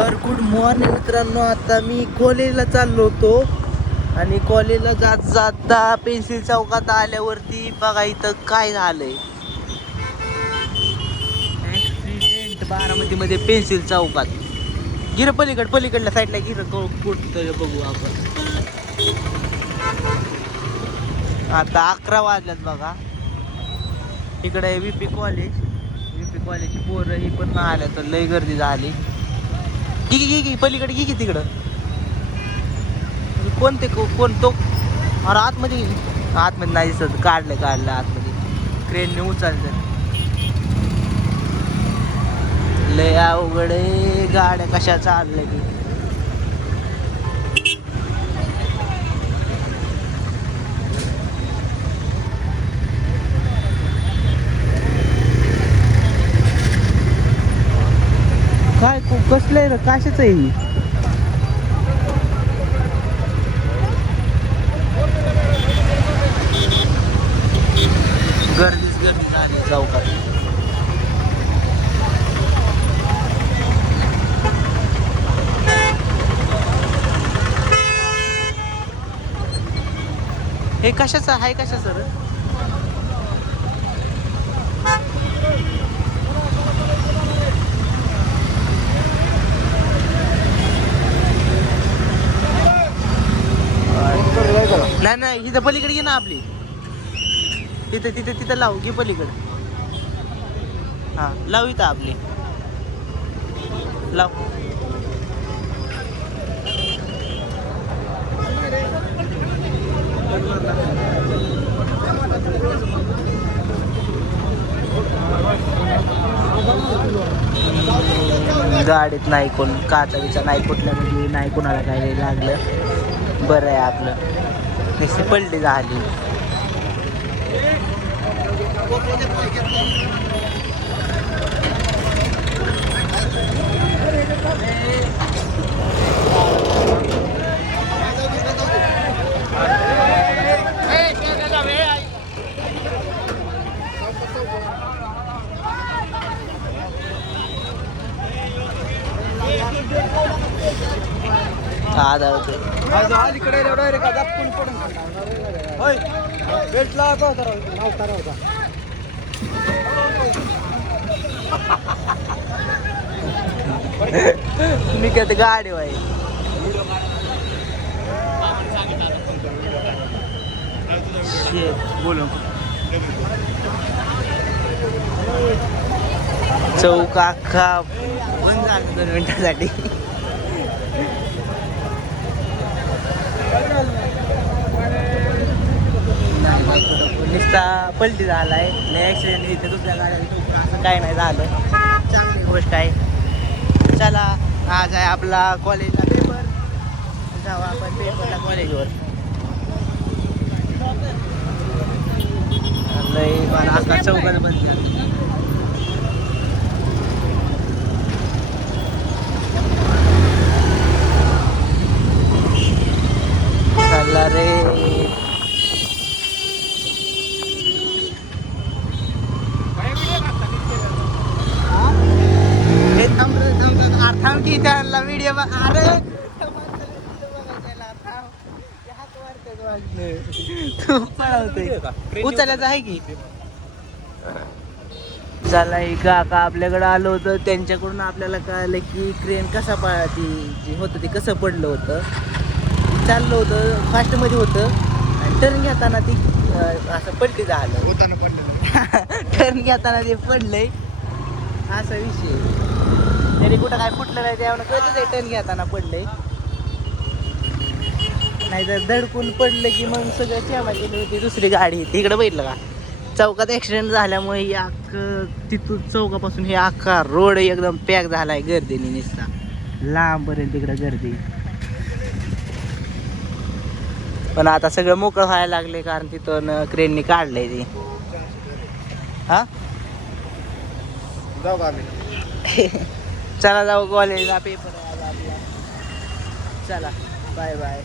तर good morning मित्रांनो. आता मी कॉलेजला चाललो होतो. आणि कॉलेजला जात जाता पेन्सिल चौकात आल्यावरती बघा इथं काय झालंय. ऍक्सिडेंट बारामतीमध्ये पेन्सिल चौकात. गिर पलीकड पलीकडल्या साईडला गिर कुठं बघू आपण. आता अकरा वाजल्यात बघा. इकडे V P college V P कॉलेजची पोरं ही पण आल्या तर लय गर्दी झाली. घे घे घे पलीकडे घे की तिकडं. कोणते को- कोण तो? अरे आतमध्ये आतमध्ये नाही दिसत. काढलं काढलं आतमध्ये. क्रेनने उचललं. लय अवघड आहे, गाड्या कशा चालल्या की काय को- कसलं आहे रे? कशाचं आहे ही? गर्दीच गर्दी झाली चौकात हे कशाचं आहे कशाचं नाही नाही इथं पलीकडे घे ना आपली. तिथं तिथं तिथं लावू घे पलीकडे. हां लाव इथं आपली. लाव. गाडीत नाही कोण काचा बिचा नाही कुठल्या म्हणजे नाही कोणाला काय लागलं. बरं आहे आपलं. नुसती पलटी झाली आदळते अलीकडे होता नव्हता होता. मी काय गाडी वाई बोलू. चौक अख्खा बंद झालं दोन मिनिटासाठी. नुसता पलटी झाला आहे नाही ॲक्सिडेंट इथे दुसऱ्या गाड्या असं काय नाही झालं. चांगली गोष्ट आहे चला आज आहे आपला कॉलेजला पेपर जाऊ आपण पेपरला कॉलेजवर लई मला अख्खा चौकात बंद त्याला व्हिडिओ बघ. अरे! तू उचलायचं आहे की? हे काका आपल्याकडे आलं होतं? त्यांच्याकडून आपल्याला कळालं की क्रेन कसा पा ती जे होतं ते कसं पडलं होतं? चाललं होतं फास्टमध्ये होतं. आणि टर्न घेताना ती असं पलटी झालं. होताना पडलं. टर्न घेताना ते पडलंय. असा विषय तरी कुठं काय फुटलं नाही त्यावर कळतच आहे टर्न घेताना पडलंय. नाही तर धडकून पडलं की मग सगळं चेमा गेली होती दुसरी गाडी तिकडे बघितलं का? चौकात ॲक्सिडेंट झाल्यामुळे ही अख्खं तिथून चौकापासून हे अख्खा रोड एकदम पॅक झालाय गर्दीने निसता. लांबपर्यंत तिकडं गर्दी. पण आता सगळं मोकळं व्हायला लागले कारण तिथून क्रेननी काढलंय ते. हा? चला जाऊ कॉलेजला पेपर आहे चला बाय बाय